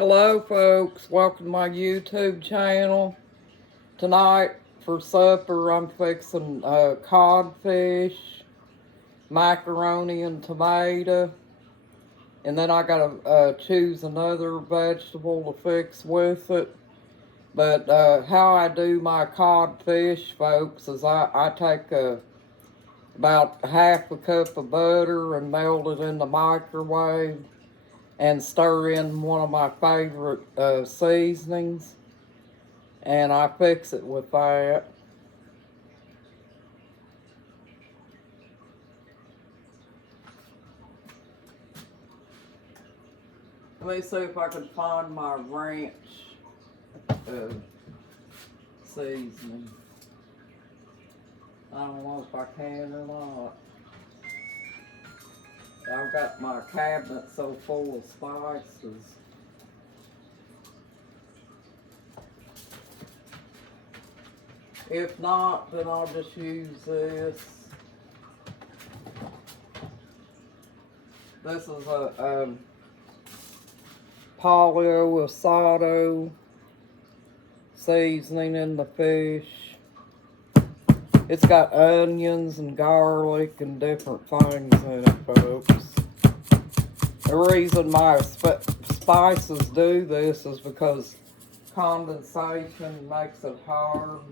Hello folks, welcome to my YouTube channel. Tonight for supper I'm fixing codfish, macaroni and tomato, and then I gotta choose another vegetable to fix with it. But how I do my codfish, folks, is I take about half a cup of butter and melt it in the microwave and stir in one of my favorite seasonings, and I fix it with that. Let me see if I can find my ranch uh, seasoning. I don't know if I can or not. I've got my cabinet so full of spices. If not, then I'll just use this. This is a pollo asado seasoning in the fish. It's got onions and garlic and different things in it, folks. The reason my spices do this is because condensation makes it hard.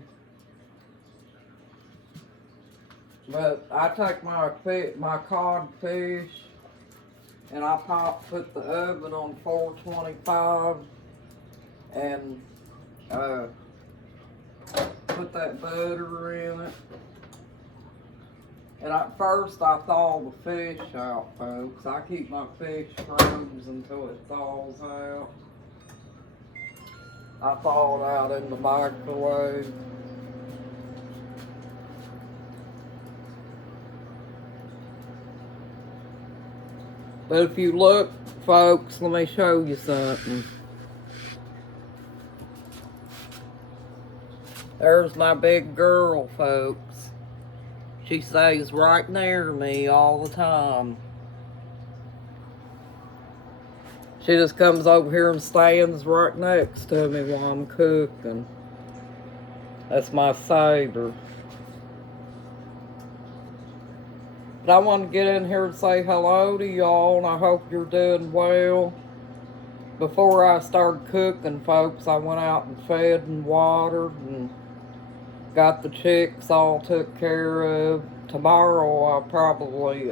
But I take my codfish and I put the oven on 425 and put that butter in it. And at first I thaw the fish out, folks. I keep my fish frozen until it thaws out. I thaw it out in the microwave. But if you look, folks, let me show you something. There's my big girl, folks. She stays right near me all the time. She just comes over here and stands right next to me while I'm cooking. That's my saber. But I want to get in here and say hello to y'all, and I hope you're doing well. Before I started cooking, folks, I went out and fed and watered and got the chicks all took care of. Tomorrow I'll probably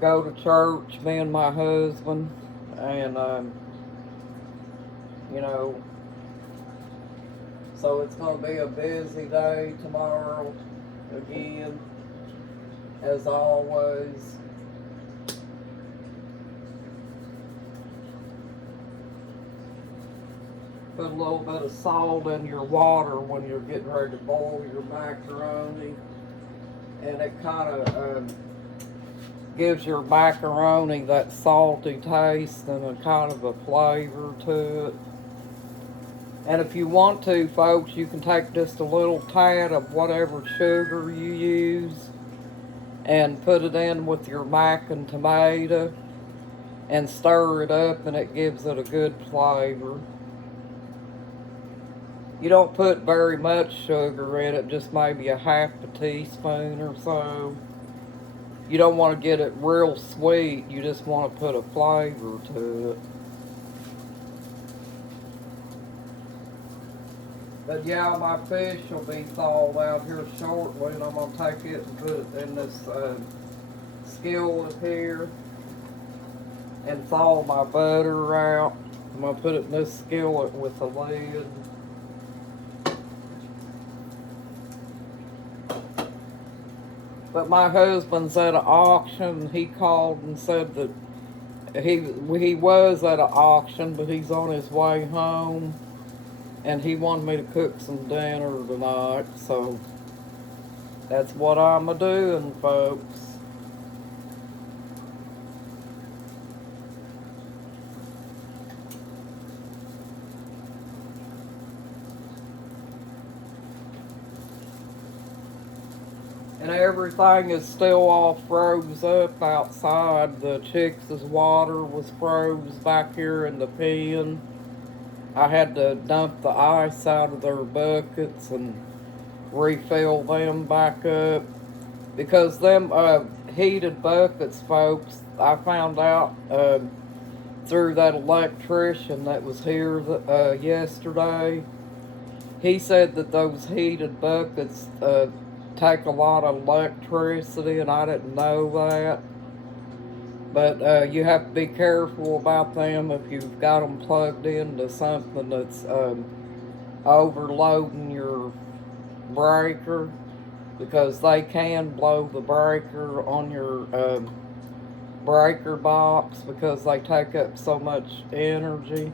go to church, me and my husband, and you know, so it's going to be a busy day tomorrow again, as always. Put a little bit of salt in your water when you're getting ready to boil your macaroni, and it kind of gives your macaroni that salty taste and a kind of a flavor to it. And if you want to, folks, you can take just a little tad of whatever sugar you use and put it in with your mac and tomato and stir it up, and it gives it a good flavor. You don't put very much sugar in it, just maybe a half a teaspoon or so. You don't want to get it real sweet, you just want to put a flavor to it. But yeah, my fish will be thawed out here shortly, and I'm going to take it and put it in this skillet here and thaw my butter out. I'm going to put it in this skillet with a lid. But my husband's at an auction. He called and said that he was at an auction, but he's on his way home, and he wanted me to cook some dinner tonight, so that's what I'm a-doing, folks. and everything is still all froze up outside. The chicks' water was froze back here in the pen. I had to dump the ice out of their buckets and refill them back up because them heated buckets, folks, I found out through that electrician that was here yesterday. He said that those heated buckets take a lot of electricity, and I didn't know that. But you have to be careful about them if you've got them plugged into something that's overloading your breaker, because they can blow the breaker on your breaker box because they take up so much energy.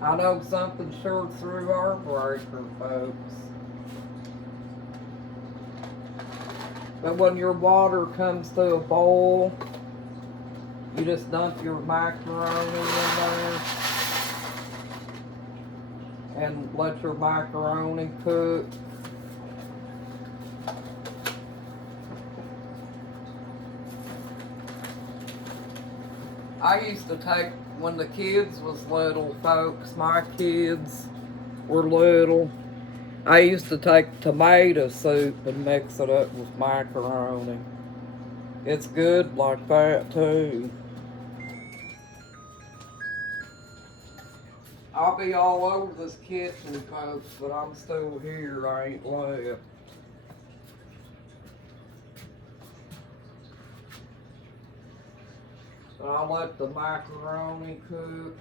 I know something short through our breaker, folks. But when your water comes to a boil, you just dump your macaroni in there and let your macaroni cook. I used to take, when the kids was little, folks, my kids were little, I used to take tomato soup and mix it up with macaroni. It's good like that too. I'll be all over this kitchen, folks, but I'm still here. I ain't left. But I'll let the macaroni cook.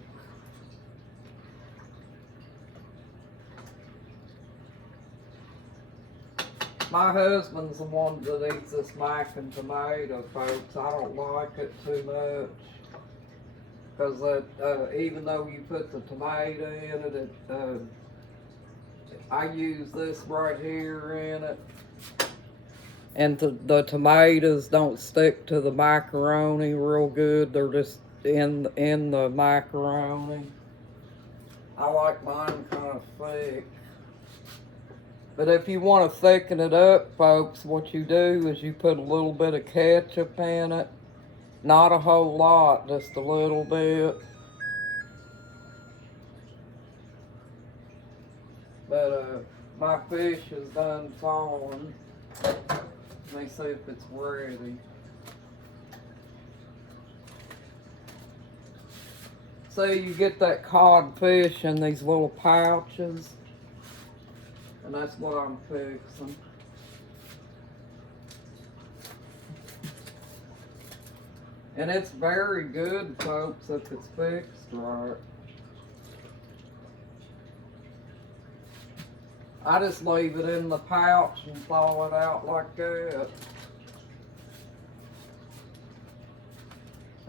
My husband's the one that eats this mac and tomato, folks. I don't like it too much. Because even though you put the tomato in it, I use this right here in it. And the tomatoes don't stick to the macaroni real good. They're just in the macaroni. I like mine kind of thick. But if you want to thicken it up, folks, what you do is you put a little bit of ketchup in it. Not a whole lot, just a little bit. But my fish is done thawing. Let me see if it's ready. So you get that codfish in these little pouches, and that's what I'm fixing. And it's very good, folks, if it's fixed right. I just leave it in the pouch and thaw it out like that.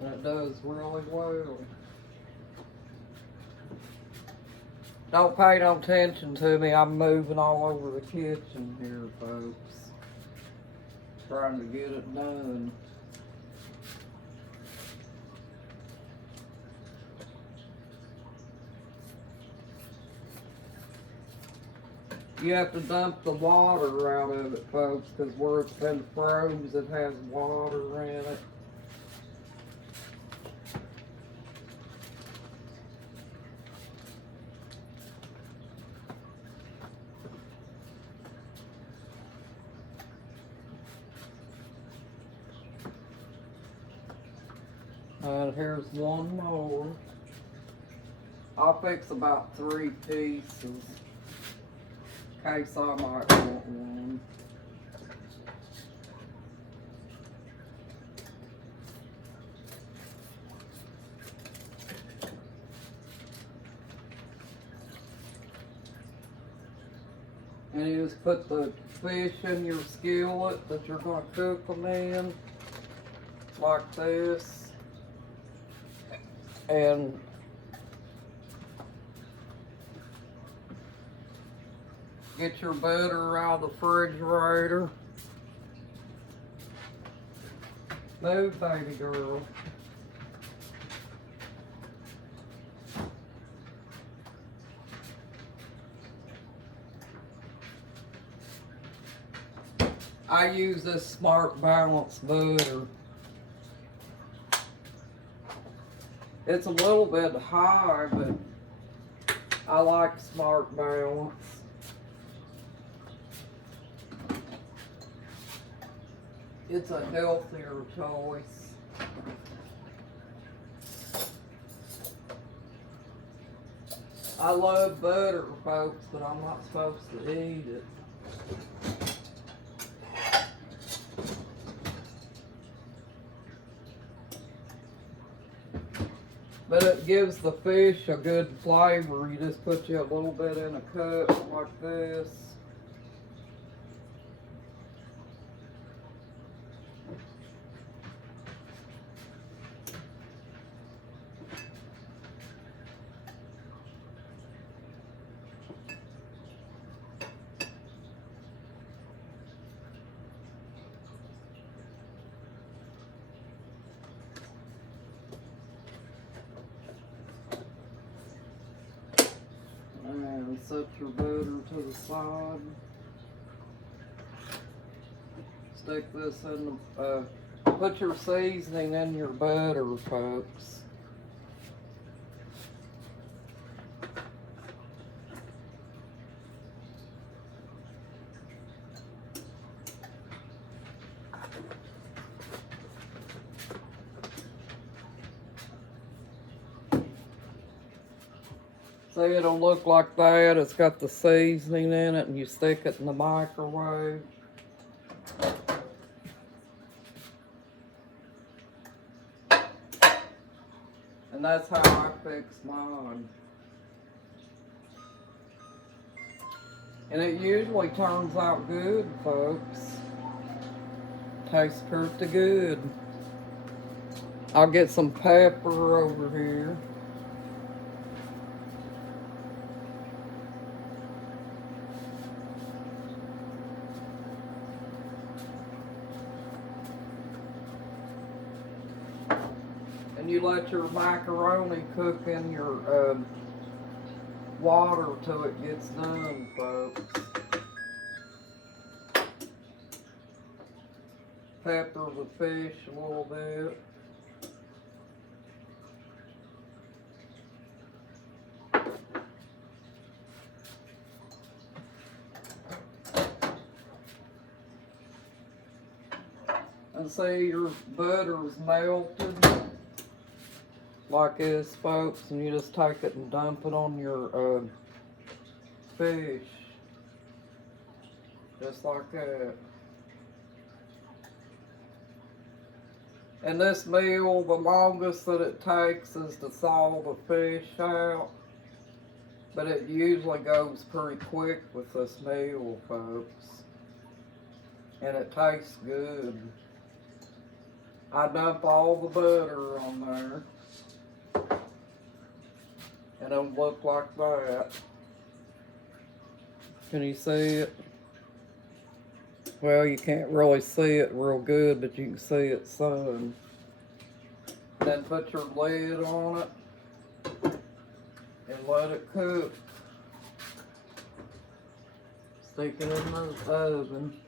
And it does really well. Don't pay no attention to me. I'm moving all over the kitchen here, folks. Trying to get it done. You have to dump the water out of it, folks, because where it's been froze, it has water in it. And here's one more. I'll fix about 3 pieces. In case I might want one. And you just put the fish in your skillet that you're going to cook them in, like this. And get your butter out of the refrigerator. Move, baby girl. I use this Smart Balance butter. It's a little bit high, but I like Smart Balance. It's a healthier choice. I love butter, folks, but I'm not supposed to eat it. But it gives the fish a good flavor. You just put you a little bit in a cup like this. And set your butter to the side. Stick this in the, put your seasoning in your butter, folks. See, it'll look like that. It's got the seasoning in it, and you stick it in the microwave. And that's how I fix mine. And it usually turns out good, folks. Tastes pretty good. I'll get some pepper over here. And you let your macaroni cook in your water till it gets done, folks. Pepper the fish a little bit. And see, your butter's melted like this, folks, and you just take it and dump it on your fish, just like that. And this meal, the longest that it takes is to thaw the fish out, but it usually goes pretty quick with this meal, folks, and it tastes good. I dump all the butter on there. And it'll look like that. Can you see it? Well, you can't really see it real good, but you can see it some. Then put your lid on it and let it cook. Stick it in the oven.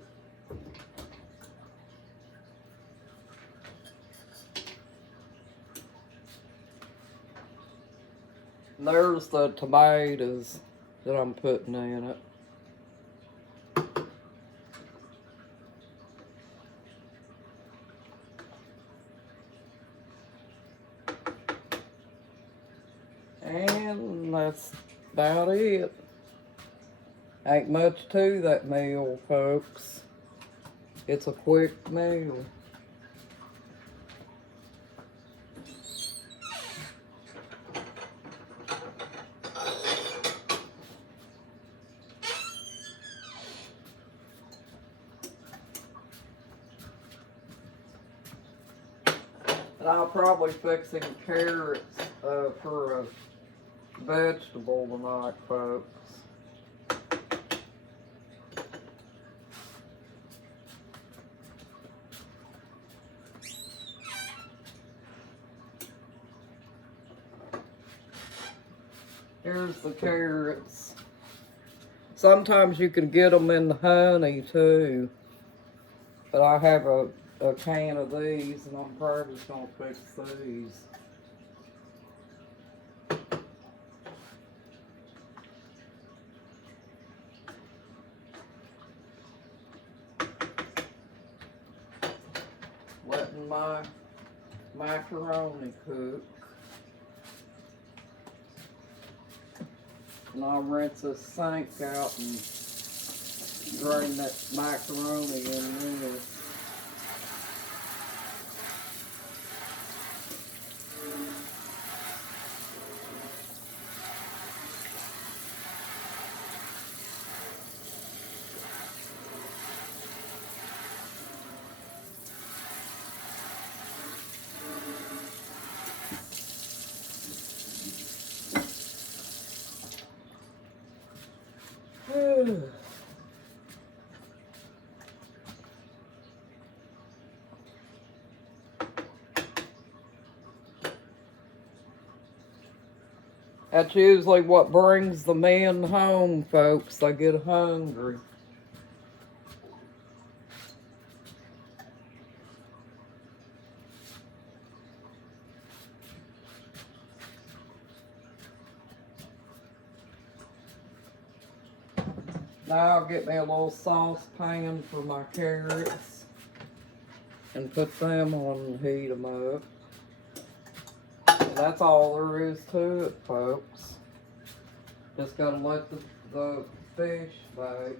And there's the tomatoes that I'm putting in it. And that's about it. Ain't much to that meal, folks. It's a quick meal. And I'll probably fix some carrots for a vegetable tonight, folks. Here's the carrots. Sometimes you can get them in the honey too. But I have a can of these, and I'm probably just gonna fix these. Letting my macaroni cook. And I'll rinse the sink out and drain that macaroni in this. That's usually what brings the men home, folks. They get hungry. Now I'll get me a little saucepan for my carrots and put them on and heat them up. And that's all there is to it, folks. Just gotta let the fish bake.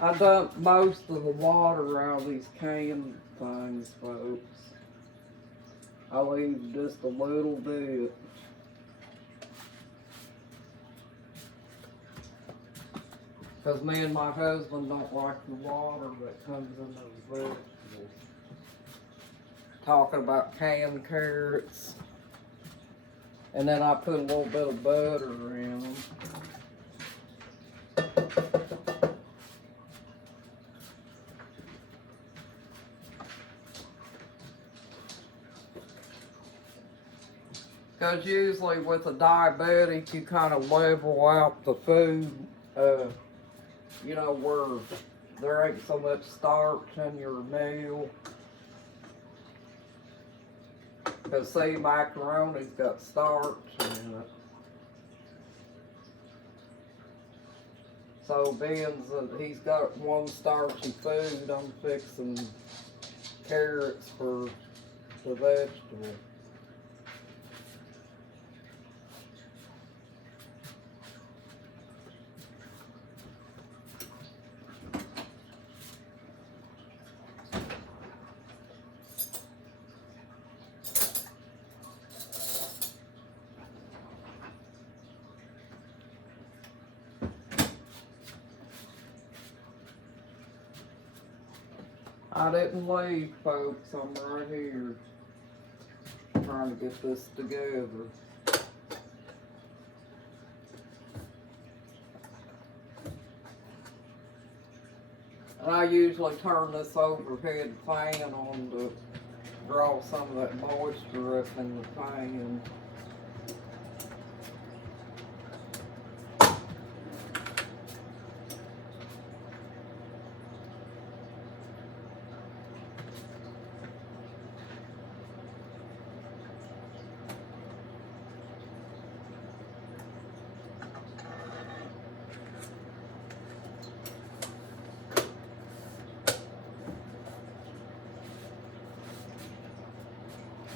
I dumped most of the water out of these canned things, folks. I leave just a little bit. Because me and my husband don't like the water that comes in those vegetables. Talking about canned carrots. And then I put a little bit of butter in them. Because usually with a diabetic, you kind of level out the food, you know, where there ain't so much starch in your meal. Because see, macaroni's got starch in it. So being that he's got one starchy food, I'm fixing carrots for the vegetable. I didn't leave, folks. I'm right here trying to get this together. And I usually turn this overhead fan on to draw some of that moisture up in the pan.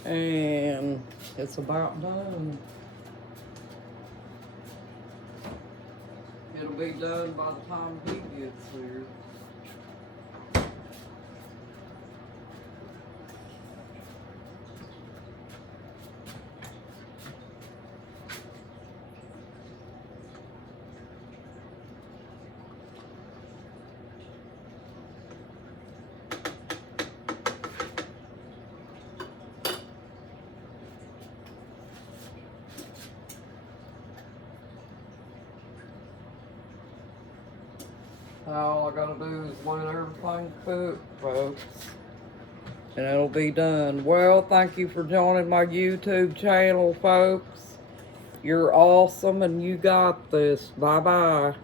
And it's about done. be done by the time he gets here. All I gotta do is let everything cook, folks, and it'll be done. Well, thank you for joining my YouTube channel, folks. You're awesome and you got this. Bye-bye.